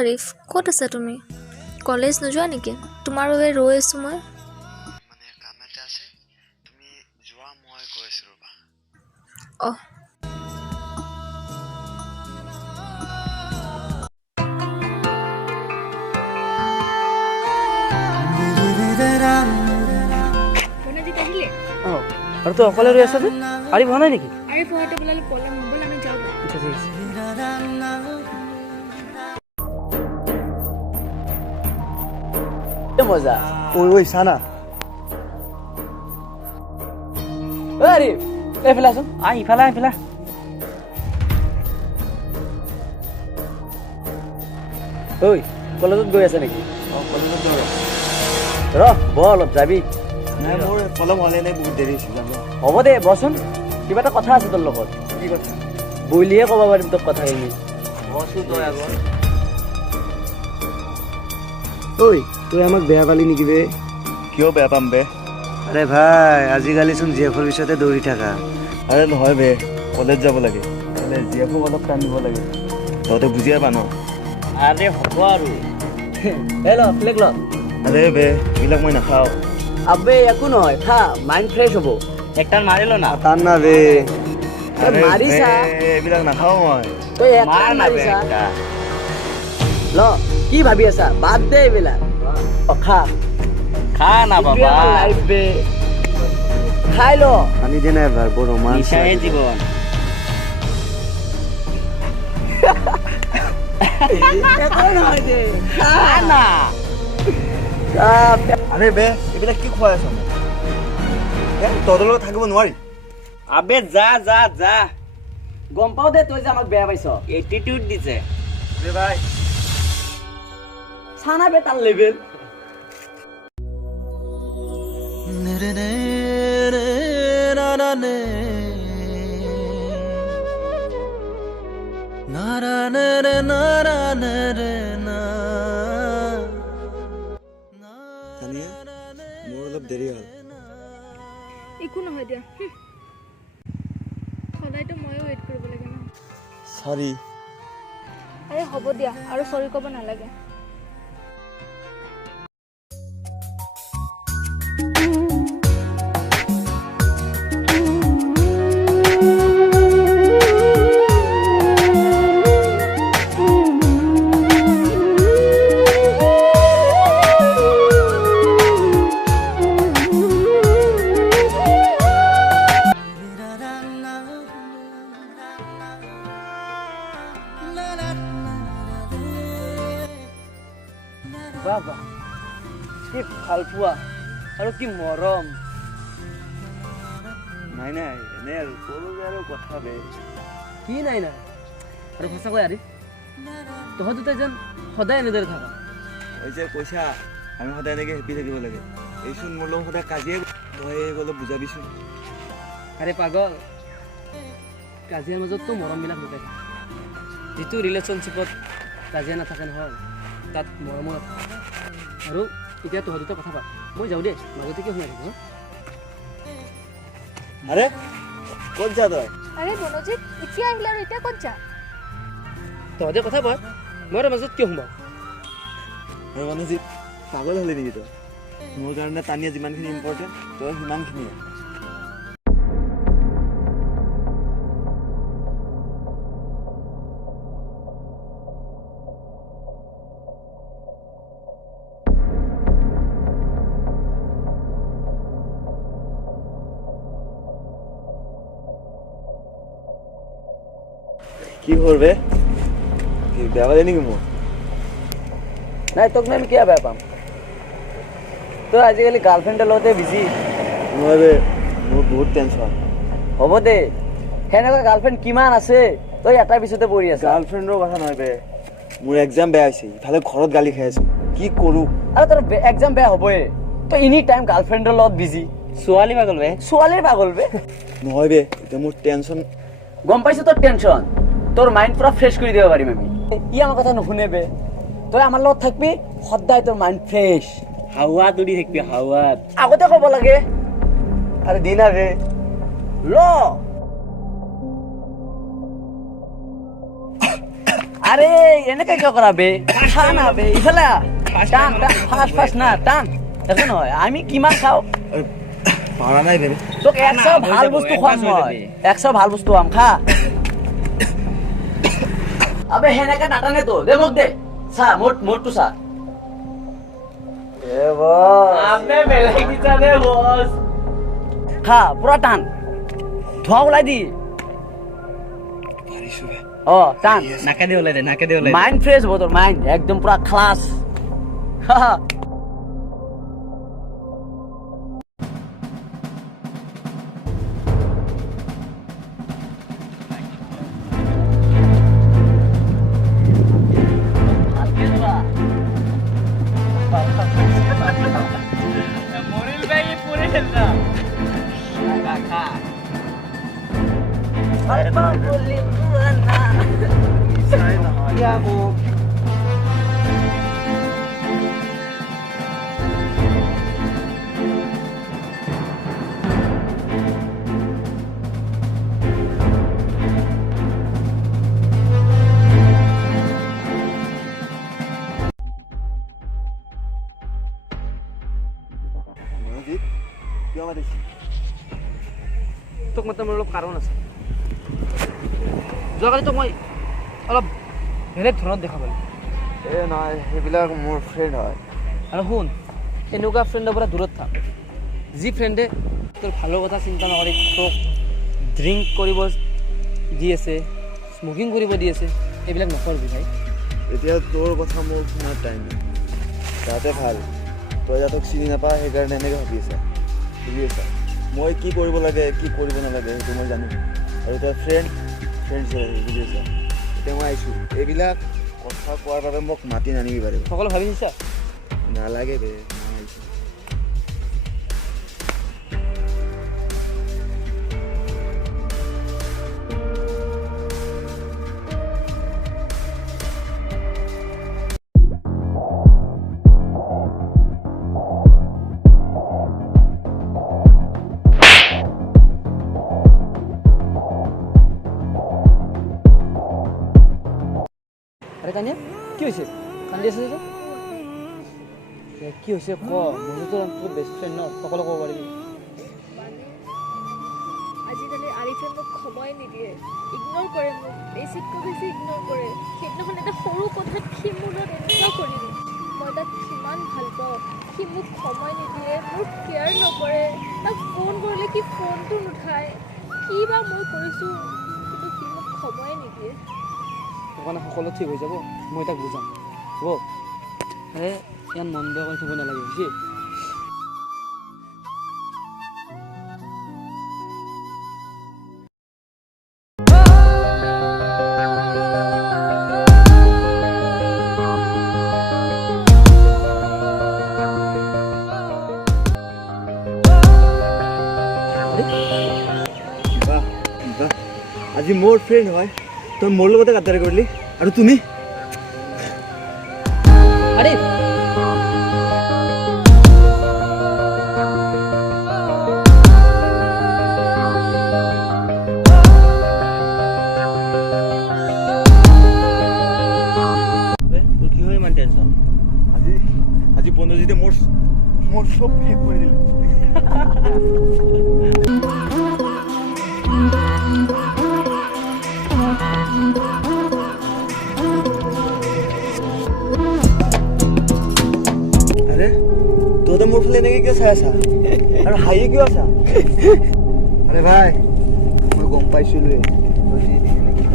আৰিফ, ক'ত আছা তুমি? কলেজ নোযোৱা নেকি? তোমাৰ বাবে ৰৈ আছোঁ মই। মানে কাম এটা আছে, তুমি যোৱা, মই কৈ আছো ৰ'বা। অহ, বনাজিত আহিলে? আৰু তই অকলে ৰৈ আছ যে? আৰি হোৱা নাই নেকি? আৰে পঢ়াটো বোলালে পলম ব'ল আমি যাওঁ। আচ্ছা ঠিক আছে। মজা। ঐ চানা আৰি এইফালে আছোন। ইফালে ইফালে। ঐ কলেজত গৈ আছে নেকি? কলেজত যাওঁ। ৰ বহ অলপ যাবি। নাই মোৰ পলম হ'লে নাই, বহুত দেৰি হৈছে যাব। হ'ব দে বচোন, কিবা এটা কথা আছে তোৰ লগত। কি কথা? বলিহে ক'ব পাৰিম তোক কথাখিনি। বচোন তই আগত। ঐ তই আমাক বেয়া পালি নেকি বে? কিয় বেয়া পাম বে? আৰে ভাই আজিকালিচোন জিএফৰ পিছতে দৌৰি থাকা। আৰে নহয় বে, কলেজ যাব লাগে, মানে জীয়েফক অলপ টান দিব লাগে, তহঁতে বুজিয়ে পা ন? আৰে হ'ব আৰু। এই ল ফ্লেগ ল। আৰে বে এইবিলাক মই নাখাওঁ। আবে একো নহয়, খা মাইণ্ড ফ্ৰেছ হ'ব। একটা মাৰিলো না। টান না বে। তই মাৰিছা? এইবিলাক নাখাওঁ মই। তই একটা মাৰিছা। ল কি ভাবি আছা? বাদ দে এইবিলাক। খা খা না বাবা। লাইফ বে খাই ল। আনি দে না এবাৰ বৰ ৰোমাঞ্চ। নিশাহে জীৱন। একো নহয় দে, খা না। আৰে বে এইবিলাক কি খুৱাই আছ মোক? তহঁতৰ লগত থাকিব নোৱাৰি। আবে যা যা যা। গম পাও দে তই যে আমাক বেয়া পাইছ। এটিটিউড দিছে। ৰে ভাই চানা বে তাৰ লেভেল। তানিয়া, মোৰ অলপ দেৰি হ'ল। একো নহয় দিয়া। সদায়তো ময়ো ৱেইট কৰিব লাগে ন। চৰি। আৰে হ'ব দিয়া, আৰু চৰি ক'ব নালাগে। বাবা কি ভাল পোৱা আৰু কি মৰম। নাই নাই এনে আৰু সৰু আৰু কথা বে। কি নাই নাই আৰু সঁচাকৈ আৰি তহঁত দুটাই যেন সদায় এনেদৰে থাকা। এই যে কৈছা আমি সদায় এনেকৈ হেপি থাকিব লাগে, এইচোন মোৰ লগত সদায় কাজিয়া, তই অলপ বুজাবিচোন। আৰে পাগল, কাজিয়াৰ মাজততো মৰমবিলাক লুকাই থাকে। যিটো ৰিলেশ্যনশ্বিপত কাজিয়া নাথাকে নহয়, তাত মৰমো নাথাকে। আৰু এতিয়া তহঁত দুটা কথা পাত, মই যাওঁ দেই, মাজতে কিয় সোমাই থাকোঁ। আৰে ক'ত যা তই? আৰে বনজিত এতিয়া আহিলে আৰু এতিয়া ক'ত যা? তহঁতে কথা পাত, মই আৰু মাজত কিয় সোমাওঁ। আৰু মনোজিত পাগল হ'লি নেকি তই? মোৰ কাৰণে তানিয়া যিমানখিনি ইম্পৰ্টেণ্ট তই সিমানখিনিয়ে। কি হ'ল বে? কি বেয়া পালি নেকি মোক? নাই তোক আমি কিয় বেয়া পাম, তই আজিকালি গাৰ্লফ্ৰেণ্ডৰ লগতে বিজি। নহয় বে, মোৰ বহুত টেনশ্যন। হ'ব দে, সেনেকুৱা গাৰ্লফ্ৰেণ্ড কিমান আছে, তই এটাৰ পিছতে পৰি আছ। গাৰ্লফ্ৰেণ্ডৰ কথা নহয় বে, মোৰ এক্সাম বেয়া হৈছে, ইফালে ঘৰত গালি খাই আছো, কি কৰোঁ? আৰু তোৰ এক্সাম বেয়া হ'বই, তই এনি টাইম গাৰ্লফ্ৰেণ্ডৰ লগত বিজি। ছোৱালী পাগল বে, ছোৱালীৰ পাগল বে। নহয় বে, এতিয়া মোৰ টেনশ্যন। গম পাইছো তোৰ টেনশ্যন, তোৰ মাইণ্ড পুৰা ফ্ৰেছ কৰি দিব পাৰিম আমি। ই আমাৰ কথা নুশুনে বে, তই আমাৰ লগত থাকবি, সদায় তোৰ মাইণ্ড ফ্ৰেছ। হাৱাত উৰি থাকিবি, হাৱাত। আগতে ক'ব লাগে। আৰে দিনা বে। ল আৰে এনেকে কিয় কৰাবে খা না বে ইফালে টান টান ফাষ্ট না টান একো নহয় আমি কিমান খাওঁ পাৰা নাই বে তোক 100 ভাল বস্তু খুৱাম মই 100 ভাল বস্তু খুৱাম খা আবে হেনেকে নাটানে তো দে মোক দে চা মোৰটো চা এ বস আপনি বেলেগ দিছা দে বস খা পুৰা টান ধোৱা ওলাই দি পাৰিছো বে অ টান নাকে দে ওলাই দে মাইন্ড ফ্ৰেছ হ'ব তোৰ মাইন্ড একদম পুৰা ক্লাছ মনোজিত কিয় মাতিছে তোক মাত্ৰ মোৰ অলপ কাৰণ আছে যোৱাকালি তোক মই অলপ বেলেগ ধৰণত দেখা পালোঁ এ নহয় সেইবিলাক মোৰ ফ্ৰেণ্ড হয় আৰু শুন এনেকুৱা ফ্ৰেণ্ডৰ পৰা দূৰত থাক যি ফ্ৰেণ্ডে তোৰ ভালৰ কথা চিন্তা নকৰি তোক ড্ৰিংক কৰিব দি আছে স্মকিং কৰিব দি আছে এইবিলাক নকৰিবি ভাই এতিয়া তোৰ কথা মোৰ শুনাৰ টাইম নাই তাতে ভাল তই যাতক চিনি নাপা সেইকাৰণে এনেকৈ ভাবি আছা বুজি আছা মই কি কৰিব লাগে কি কৰিব নালাগে সেইটো মই জানো আৰু তই ফ্ৰেণ্ড বুজি আছা এতিয়া মই আহিছোঁ এইবিলাক কথা কোৱাৰ বাবে মোক মাতি নানিবি পাৰিব সকলো ভাবি চাইছা নালাগে বে মই আহিছোঁ আৰে কানিয়া কি হৈছে কান্দি আছে যে কি হৈছে ক মইতো তোৰ বেষ্ট ফ্ৰেণ্ড ন সকলো ক'ব পাৰিবি আজিকালি আৰিফে মোক সময় নিদিয়ে ইগন'ৰ কৰে মোক বেছিতকৈ বেছি ইগন'ৰ কৰে সেইদিনাখন এটা সৰু কথাত সি মোৰ লগত এনেকুৱা কৰিলে মই তাক কিমান ভাল পাওঁ সি মোক সময় নিদিয়ে মোৰ কেয়াৰ নকৰে তাক ফোন কৰিলে সি ফোনটো নুঠায় কি বা মই কৰিছোঁ কিন্তু সি মোক সময়ে নিদিয়ে তোৰ কাৰণে সকলো ঠিক হৈ যাব মই তাক বুজাম হ'ব আৰে ইয়াত মন বেয়া কৰি থ'ব নালাগে বুজি বাহ বাহ আজি মোৰ ফ্ৰেণ্ড হয় তই মোৰ লগতে গাদ্দাৰি কৰিলি আৰু তুমি আৰে তোৰ কি হয় ইমান টেনশ্যন আজি বন্ধুজিতে মোৰ চব শেষ কৰি দিলে আৰে তহঁতে মোৰ ফালে এনেকৈ কিয় চাই আছা আৰু হাঁহি কিয় আছা আৰে ভাই মই গম পাইছিলোৱে তই যি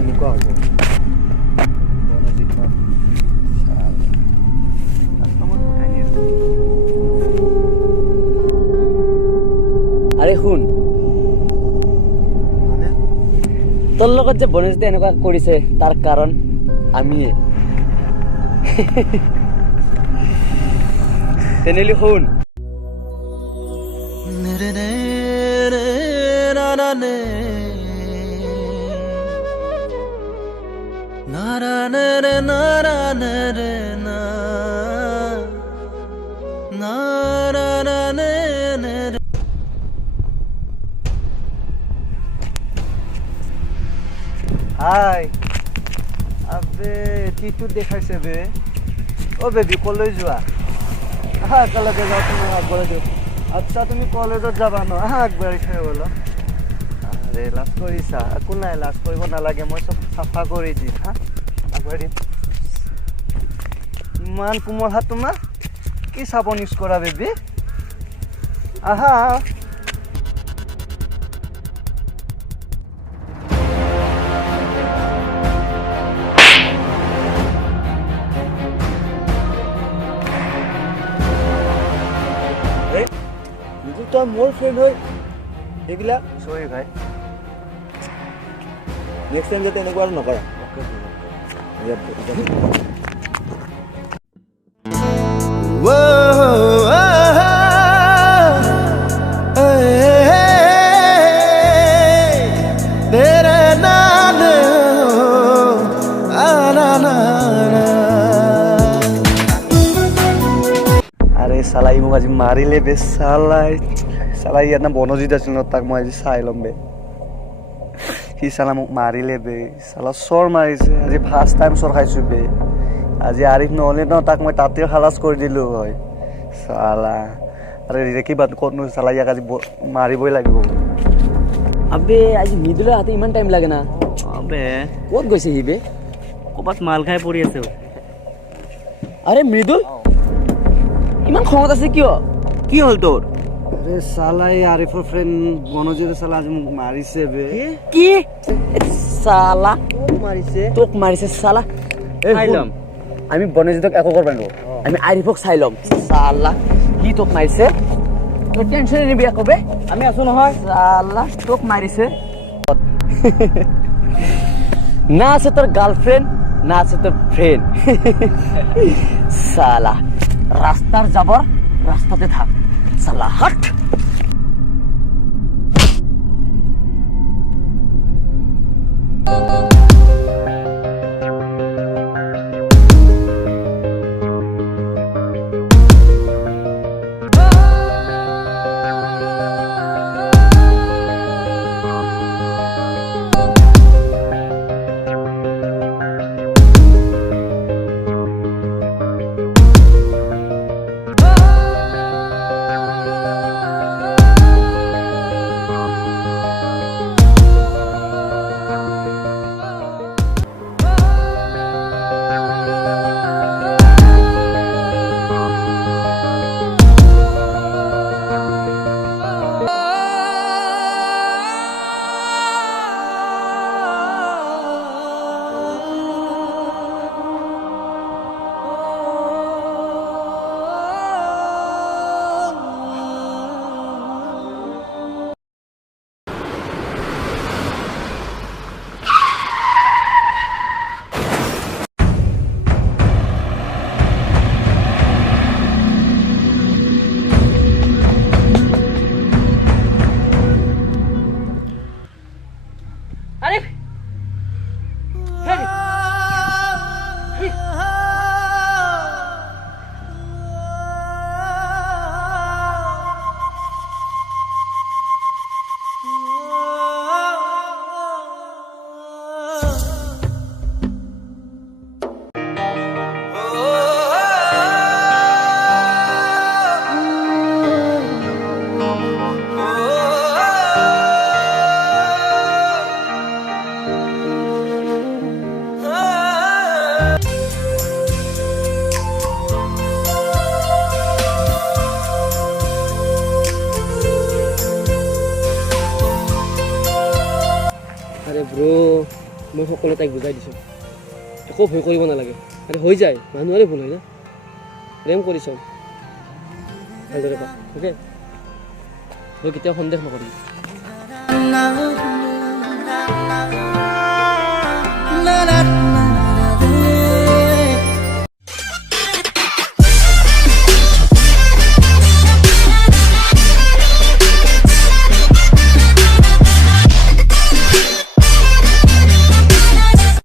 এনেকুৱা হ'ব আৰে শুন তোৰ লগত যে বনজিতে এনেকুৱা কৰিছে তাৰ কাৰণ আমিয়ে তেনেহ'লে শুন হাই আবে কিটো দেখাইছে বে অ' বেবি কলৈ যোৱা আহা একেলগে যাওঁ তোমাক আগবঢ়াই দিওঁ আচ্ছা তুমি কলেজত যাবা ন আহা আগবাঢ়ি খাই ব'লা আৰে লাজ কৰিছা একো নাই লাজ কৰিব নালাগে মই চব চাফা কৰি দিম হা আগবাঢ়ি দিম ইমান কোমল হাত তোমাৰ কি চাবোন ইউজ কৰা বেবি আহা তই মোৰ ফ্ৰেণ্ড হয় এইবিলাক চৰি ভাই নেক্সট টাইম যাতে এনেকুৱা আৰু নকৰা আৰে চালাই মোক আজি মাৰিলে বে চালাই চালাই ইয়াত না বনজিত আছিল ন তাক মই আজি চাই ল'ম বে সি চালা মোক মাৰিলে বে চালা চৰ মাৰিছে আজি ফাৰ্ষ্ট টাইম চৰ খাইছোঁ বে আজি আৰিফ নহ'লে ন তাক মই তাতে খালাচ কৰি দিলোঁ হয় চালা আৰে ৰেকিবাত ক'তনো চালা ইয়াক আজি মাৰিবই লাগিব আবে আজি মৃদুলৰ হাতে ইমান টাইম লাগে না আবে ক'ত গৈছে সি বে ক'ৰবাত মাল খাই পৰি আছে আৰে মৃদুল ইমান খঙত আছে কিয় কি হ'ল তোৰ আৰে চালাই আৰিফৰ ফ্ৰেণ্ড বনজিতে চালা আজি মোক মাৰিছে বে কি চালা মাৰিছে তোক মাৰিছে চালা খাই ল'ম আমি বনজিতক একো কৰিব নোৱাৰো আমি আৰিফক চাই ল'ম চালা কি তোক মাৰিছে তই টেনশ্যন নিবি একো বে আমি আছো নহয় চালা তোক মাৰিছে না আছে তোৰ গাৰ্লফ্ৰেণ্ড না আছে তোৰ ফ্ৰেণ্ড চালা ৰাস্তাৰ যাবৰ ৰাস্তাতে থাক চালা হাট ব্ৰ মই সকলো তাইক বুজাই দিছোঁ একো ভয় কৰিব নালাগে আৰে হৈ যায় মানুহৰে ভুল হয় না প্ৰেম কৰি চাওঁ ভালদৰে পা অ'কে মই কেতিয়াও সন্দেহ নকৰিম na na